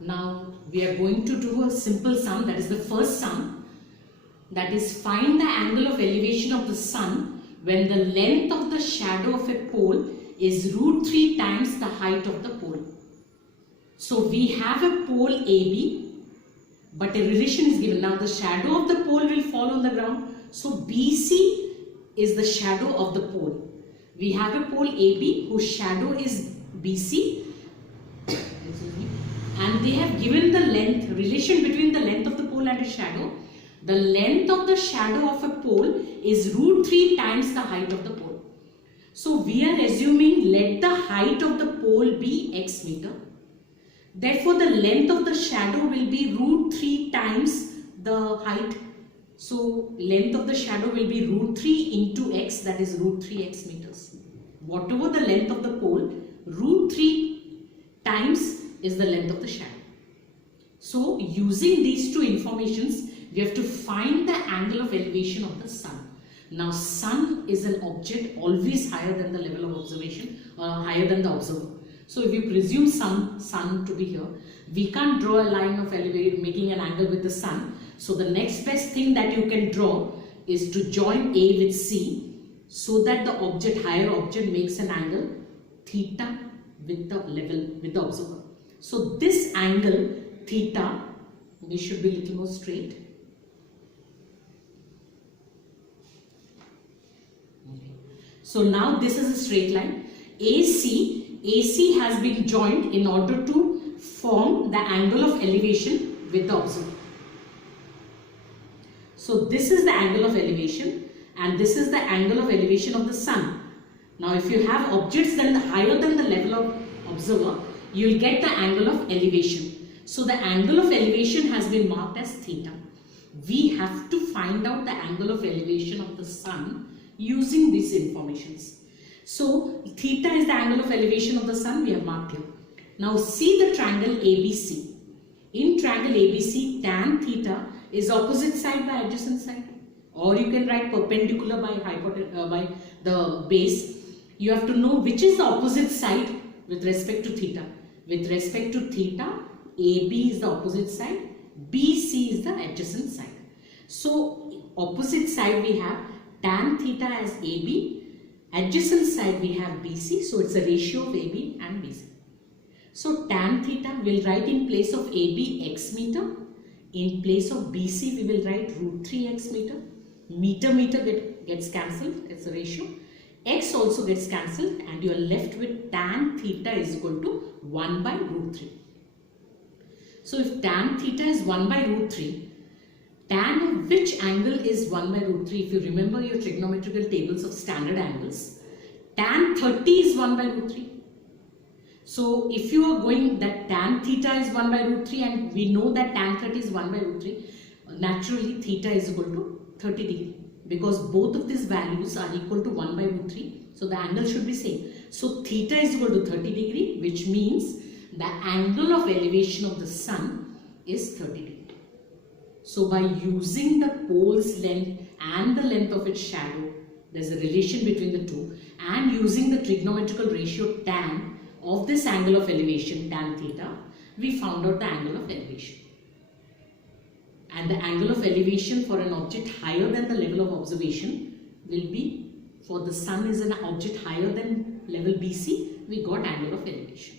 Now we are going to do a simple sum, that is the first sum, that is find the angle of elevation of the sun when the length of the shadow of a pole is √3 times the height of the pole. So we have a pole AB, but a relation is given. Now the shadow of the pole will fall on the ground. So BC is the shadow of the pole. We have a pole AB whose shadow is BC, and they have given the length, relation between the length of the pole and its shadow. The length of the shadow of a pole is √3 times the height of the pole. So we are assuming let the height of the pole be x meter. Therefore the length of the shadow will be √3 times the height. So length of the shadow will be √3 into x, that is √3x meters. Whatever the length of the pole, √3 times is the length of the shadow. So using these two informations, we have to find the angle of elevation of the sun. Now sun is an object always higher than the level of observation, higher than the observer. So if you presume sun to be here, we can't draw a line of elevation making an angle with the sun. So the next best thing that you can draw is to join A with C, so that the object, higher object, makes an angle theta with the level, with the observer. So this angle theta, we should be a little more straight. Okay. So now this is a straight line. AC has been joined in order to form the angle of elevation with the observer. So this is the angle of elevation and this is the angle of elevation of the sun. Now if you have objects then higher than the level of observer, you will get the angle of elevation. So the angle of elevation has been marked as theta. We have to find out the angle of elevation of the sun using these informations. So theta is the angle of elevation of the sun, we have marked here. Now see the triangle ABC. In triangle ABC, tan theta is opposite side by adjacent side, or you can write perpendicular by the base. You have to know which is the opposite side with respect to theta. With respect to theta, AB is the opposite side, BC is the adjacent side. So opposite side we have tan theta as AB, adjacent side we have BC, so it's a ratio of AB and BC. So tan theta we'll write in place of AB x meter, in place of BC we will write √3x meter. Meter gets cancelled, it's a ratio. X also gets cancelled and you are left with tan theta is equal to 1 by √3. So if tan theta is 1 by √3, tan of which angle is 1 by √3? If you remember your trigonometrical tables of standard angles, tan 30 is 1 by √3. So if you are going that tan theta is 1 by √3 and we know that tan 30 is 1 by √3, naturally theta is equal to 30 degree, because both of these values are equal to 1 by √3. So the angle should be same. So theta is equal to 30 degree, which means the angle of elevation of the sun is 30 degree. So by using the pole's length and the length of its shadow, there is a relation between the two, and using the trigonometrical ratio tan of this angle of elevation, tan theta, we found out the angle of elevation. And the angle of elevation for an object higher than the level of observation will be, for the sun is an object higher than level BC, we got angle of elevation.